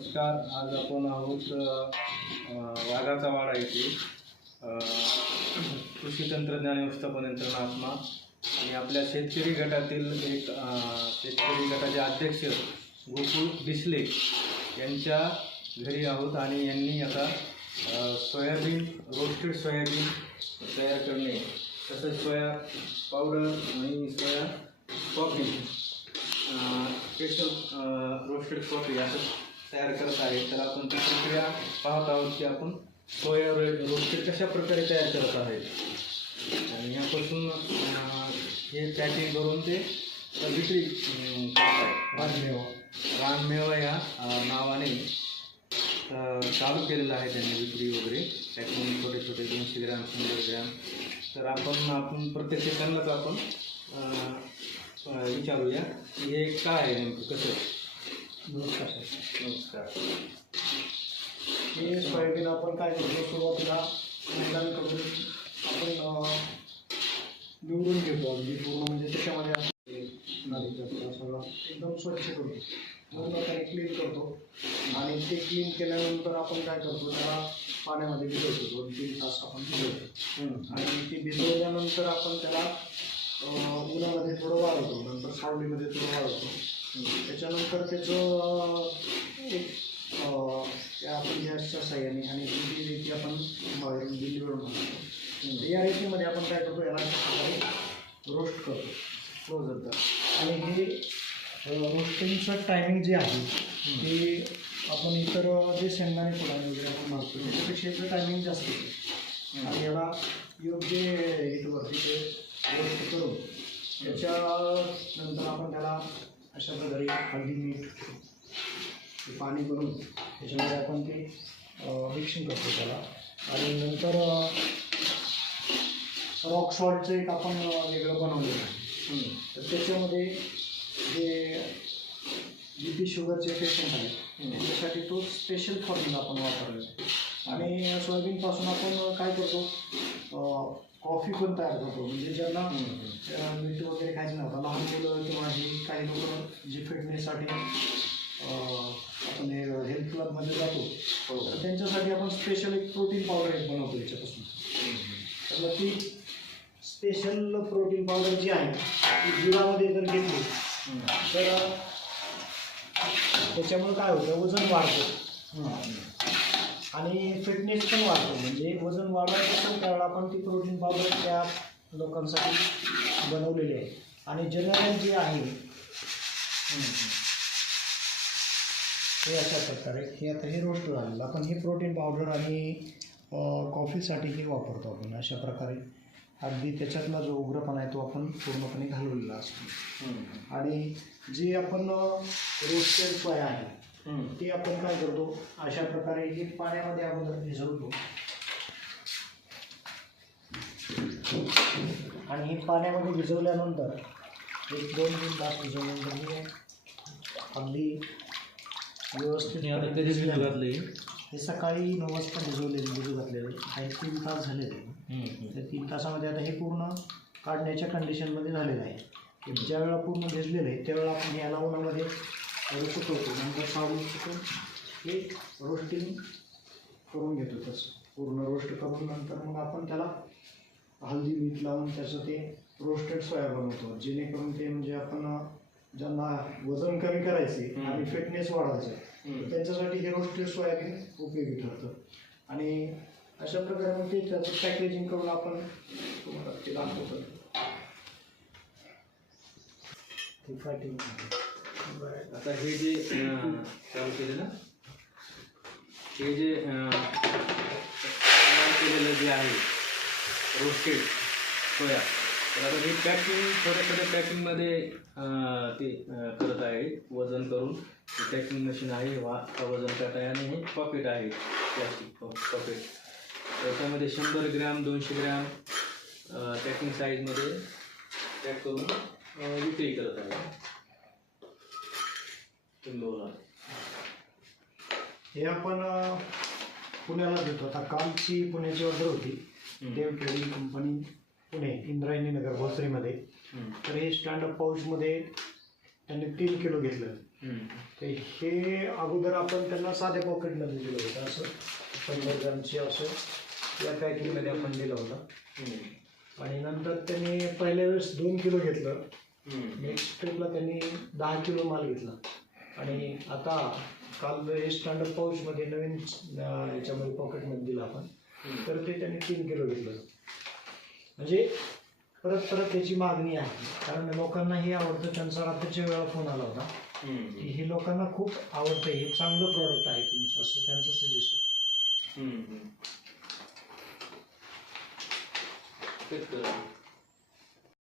नमस्कार. आज आपण आहोत वाघाचा वाडा येथे कृषी तंत्रज्ञान व्यवस्थापन यंत्रणा आत्मा आणि आपल्या शेतकरी गटातील एक शेतकरी गटाचे अध्यक्ष गोकुळ डिसले यांच्या घरी आहोत आणि यांनी आता सोयाबीन रोस्टेड सोयाबीन तयार करणे तसेच सोया पावडर आणि सोया कॉफी स्पेशल रोस्टेड कॉफी असं तयार करत आहे. तर आपण ती प्रक्रिया पाहत आहोत की आपण सोया रोस्टेड कशा प्रकारे तयार करत आहेत आणि यापासून हे पॅकिंग करून ते विक्री करत आहे. रानमेवा या नावाने चालू केलेलं आहे त्यांनी विक्री वगैरे पॅकिंग छोटे छोटे 200 ग्रॅम 100 ग्रॅम. तर आपण प्रत्यक्ष त्यांनाच आपण विचारूया हे काय आहे नेमकं कसं. नमस्कार. हे सोयाबीन आपण काय करतो सुरुवातीला मैदान करून आपण निवडून घेतो अगदी पूर्ण म्हणजे त्याच्यामध्ये सगळं एकदम स्वच्छ करतो पूर्ण त्याने क्लीन करतो आणि ते क्लीन केल्यानंतर आपण काय करतो त्याला पाण्यामध्ये भिजवतो 2-3 तास आपण भिजवतो आणि ते भिजवल्यानंतर आपण त्याला उन्हामध्ये थोडं वाळवतो नंतर सावलीमध्ये थोडं वाळवतो. त्याच्यानंतर त्याचं एक आपण गॅसच्या साह्याने आणि जी रेती आपण बाहेरून दिल्लीवरून आणतो या रेतीमध्ये आपण काय करतो याला रोस्ट करतो क्लोजर. आणि हे रोस्टिंगचं टायमिंग जे आहे ते आपण इतर जे शेंगदाणे फुलाने वगैरे आपण मारतो त्याच्यापेक्षा याचं टायमिंग जास्त होतं आणि याला योग्य हिटवरती ते रोस्ट करून त्याच्यानंतर आपण त्याला अशा प्रकारे हळदी मीठ पाणी करून त्याच्यामध्ये आपण ते मिक्सिंग करतो त्याला आणि नंतर रॉक सॉल्टचं एक आपण वेगळं बनवलेलं आहे. तर त्याच्यामध्ये जे BP शुगरचे पेशंट आहेत त्याच्यासाठी तो स्पेशल फॉर्म्युला आपण वापरलेला आहे. आणि सोयाबीनपासून आपण काय करतो कॉफी पण तयार करतो म्हणजे ज्यांना मीठ वगैरे खायचं नव्हतं लहान मुलं किंवा हे काही लोक जे फिटनेससाठी आपण हेल्थ क्लबमध्ये जातो तर त्यांच्यासाठी आपण स्पेशल एक प्रोटीन पावडर एक बनवतो याच्यापासून. तर ती स्पेशल प्रोटीन पावडर जी आहे ती दुधामध्ये जर घेतली तर त्याच्यामुळे काय होतं वजन वाढतं आणि फिटनेस पण वाढतो. म्हणजे वजन वाढवायचं असेल त्यावेळेला आपण ती प्रोटीन पावडर त्या लोकांसाठी बनवलेली आहे. आणि जनरल जे आहे हे अशा प्रकारे हे आता हे रोस्ट झालेलं आपण हे प्रोटीन पावडर आणि कॉफीसाठी हे वापरतो आपण अशा प्रकारे. अगदी त्याच्यातला जो उग्रपणा आहे तो आपण पूर्णपणे घालवलेला असतो. आणि जे आपण रोस्टेड सोया आहे ते आपण काय करतो अशा प्रकारे हे पाण्यामध्ये अगोदर भिजवतो आणि हे पाण्यामध्ये भिजवल्यानंतर 1-2-3 तास भिजवल्यानंतर हे अगदी व्यवस्थित हे सकाळी 9 वाजता भिजू घातलेले आणि 3 तास झालेले. त्या 3 तासामध्ये आता हे पूर्ण काढण्याच्या कंडिशनमध्ये झालेलं आहे. ज्या वेळेला पूर्ण भिजलेलं आहे त्यावेळेला आपण याला उन्हामध्ये सुकवतो नंतर सावलीत सुकवून हे रोस्टिंग करून घेतो. तसं पूर्ण रोस्ट करून नंतर मग आपण त्याला हळदी मीठ लावून त्याचं ते रोस्टेड सोया बनवतो जेणेकरून ते म्हणजे आपण ज्यांना वजन कमी करायचे आणि फिटनेस वाढवायचं त्यांच्यासाठी हे रोस्टेड सोयाबीन उपयोगी ठरतं. आणि अशा प्रकारे मग ते त्याचं पॅकेजिंग करून आपण तुम्हाला ते दाखवतो. आता हे जे चालू केलं ना हे जे केलेलं जे आहे रोस्टेड सोया तर आता हे पॅकिंग छोट्या पॅकिंगमध्ये ते करत आहे वजन करून. पॅकिंग मशीन आहे वजन करत आहे आणि हे पॉकेट आहे प्लॅस्टिक पॉकेट. त्याच्यामध्ये 100 ग्रॅम 200 ग्रॅम पॅकिंग साईजमध्ये पॅक करून विक्री करत आहे. हे आपण पुण्याला देतो. आता कालची पुण्याची ऑर्डर होती देव ट्रेडिंग कंपनी पुणे इंद्रायणी नगर भोसरीमध्ये. तर हे स्टँडअप पाऊचमध्ये त्यांनी 3 किलो घेतलं तर हे अगोदर आपण त्यांना साध्या पॉकेटमध्ये दिलं होतं, असं 100 ग्रामची असं या पॅकिंगमध्ये आपण दिलं होतं. आणि नंतर त्यांनी पहिल्या वेळेस 2 किलो घेतलं, नेक्स्ट ट्रिपला त्यांनी 10 किलो माल घेतला. आणि आता काल हे स्टँडर्ड पाऊचमध्ये नवीन याच्यामध्ये पॉकेटमध्ये दिलं आपण, तर ते त्यांनी 3 किलो घेतलं. म्हणजे परत त्याची मागणी आहे, कारण लोकांना हे आवडतं. त्यांचा रात्रीच्या वेळा फोन आला होता की हे लोकांना खूप आवडतं, हे चांगलं प्रॉडक्ट आहे तुमचं, असं त्यांचं सजेशन.